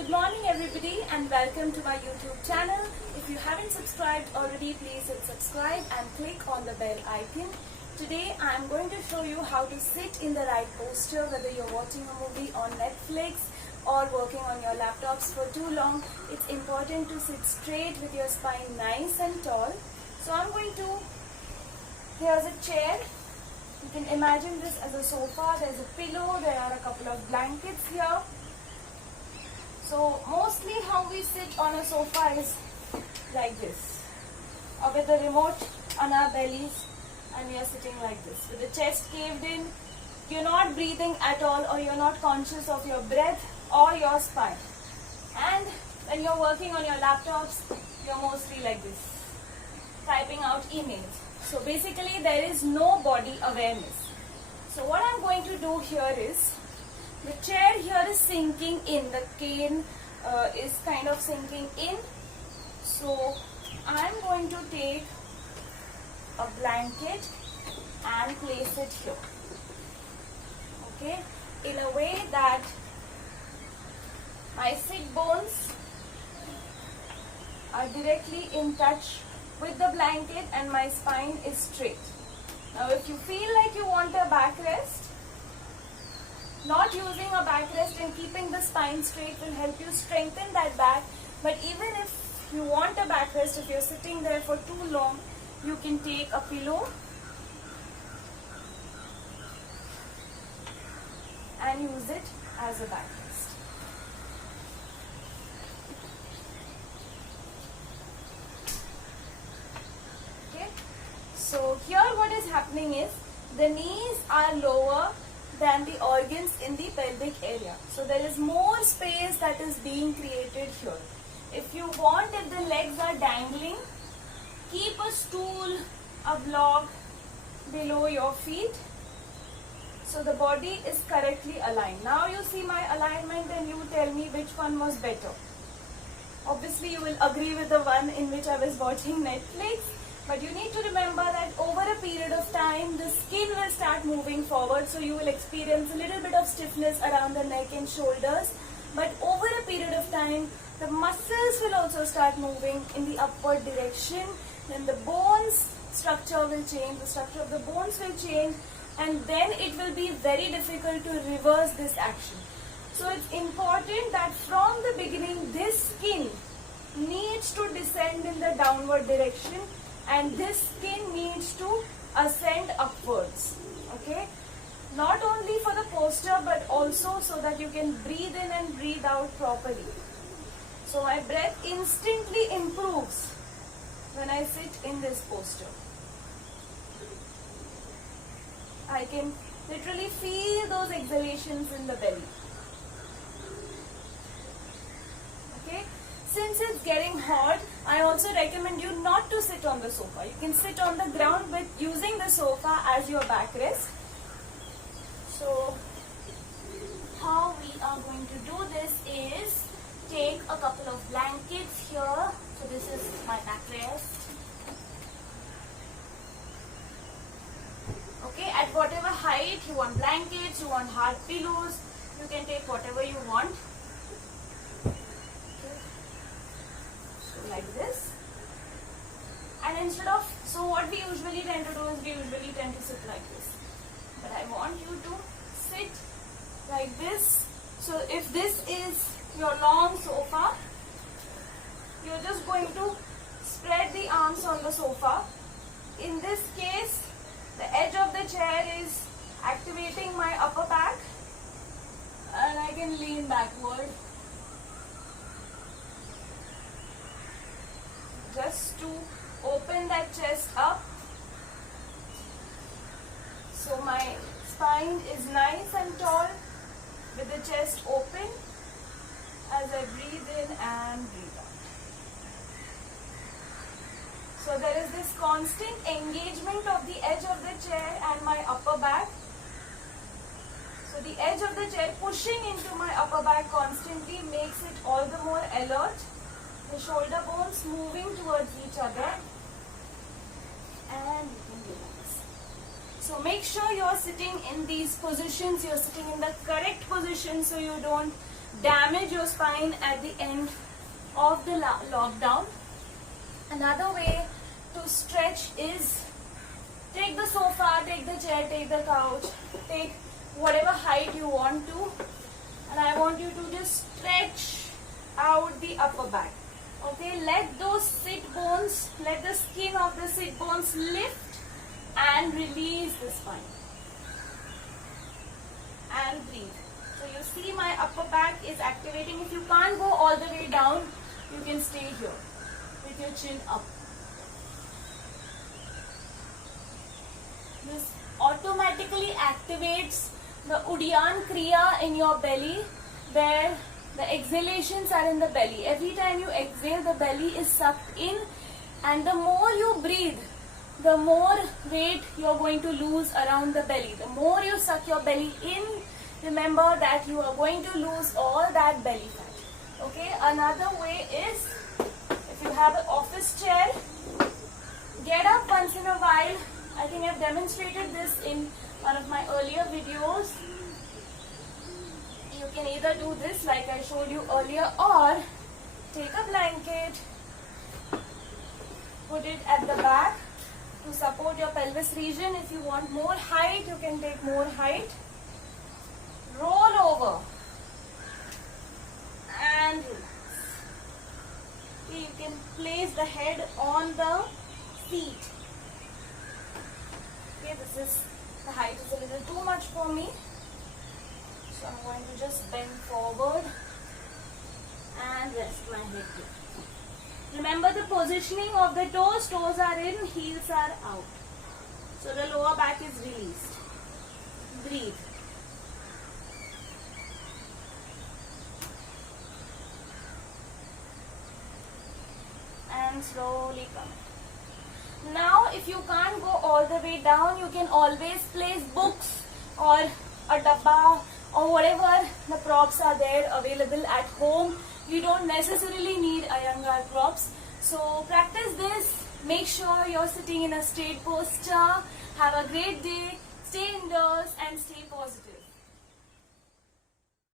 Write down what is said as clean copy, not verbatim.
Good morning everybody and welcome to my YouTube channel. If you haven't subscribed already, please hit subscribe and click on the bell icon. Today I am going to show you how to sit in the right posture, whether you're watching a movie on Netflix or working on your laptops for too long. It's important to sit straight with your spine nice and tall. So I'm going to, here's a chair. You can imagine this as a sofa. There's a pillow, there are a couple of blankets here. So mostly how we sit on a sofa is like this, or with the remote on our bellies, and we are sitting like this with the chest caved in. You're not breathing at all, or you're not conscious of your breath or your spine. And when you're working on your laptops, you're mostly like this, typing out emails. So basically there is no body awareness. So what I'm going to do here is, the chair here is sinking in, the cane is kind of sinking in. So I'm going to take a blanket and place it here. Okay, in a way that my sit bones are directly in touch with the blanket and my spine is straight. Now if you feel like you want a backrest, not using a backrest and keeping the spine straight will help you strengthen that back. But even if you want a backrest, if you're sitting there for too long, you can take a pillow and use it as a backrest. Okay, so here what is happening is, the knees are lower than the organs in the pelvic area. So there is more space that is being created here. If you want, if the legs are dangling, keep a stool, a block below your feet, so the body is correctly aligned. Now you see my alignment and you tell me which one was better. Obviously you will agree with the one in which I was watching Netflix. But you need to remember that over a period of time, the skin will start moving forward. So you will experience a little bit of stiffness around the neck and shoulders. But over a period of time, the muscles will also start moving in the upward direction. Then the bones structure will change, the structure of the bones will change. And then it will be very difficult to reverse this action. So it's important that from the beginning, this skin needs to descend in the downward direction. And this skin needs to ascend upwards. Okay, not only for the posture but also so that you can breathe in and breathe out properly. So my breath instantly improves when I sit in this posture. I can literally feel those exhalations in the belly. Okay. Since it's getting hot, I also recommend you not to sit on the sofa. You can sit on the ground with using the sofa as your backrest. So how we are going to do this is, take a couple of blankets here. So this is my backrest. Okay, at whatever height you want blankets, you want hard pillows, you can take whatever you want. Like this, and instead of, so what we usually tend to do is, we usually tend to sit like this, but I want you to sit like this. So if this is your long sofa, you're just going to spread the arms on the sofa. In this case, the edge of the chair is activating my upper back, and I can lean backward just to open that chest up. So my spine is nice and tall with the chest open as I breathe in and breathe out. So there is this constant engagement of the edge of the chair and my upper back. So the edge of the chair pushing into my upper back constantly makes it all the more alert. The shoulder bones moving towards each other, and you can relax. So make sure you're sitting in these positions, you're sitting in the correct position so you don't damage your spine at the end of the lockdown. Another way to stretch is take the sofa, take the chair, take the couch, take whatever height you want to, and I want you to just stretch out the upper back. Okay, let those sit bones, let the skin of the sit bones lift and release the spine. And breathe. So you see my upper back is activating. If you can't go all the way down, you can stay here with your chin up. This automatically activates the Uddiyana Kriya in your belly, where the exhalations are in the belly. Every time you exhale, the belly is sucked in, and the more you breathe, the more weight you're going to lose around the belly. The more you suck your belly in, remember that you are going to lose all that belly fat. Okay, another way is, if you have an office chair, get up once in a while. I think I've demonstrated this in one of my earlier videos. You can either do this like I showed you earlier, or take a blanket, put it at the back to support your pelvis region. If you want more height, you can take more height. Roll over and relax. Okay, you can place the head on the seat. Okay, the height is a little too much for me. So I'm going to just bend forward and rest my head here. Remember the positioning of the toes. Toes are in, heels are out. So the lower back is released. Breathe. And slowly come. Now if you can't go all the way down, you can always place books or a dabba or whatever the props are there available at home. You don't necessarily need Iyengar props. So practice this. Make sure you're sitting in a straight posture. Have a great day. Stay indoors and stay positive.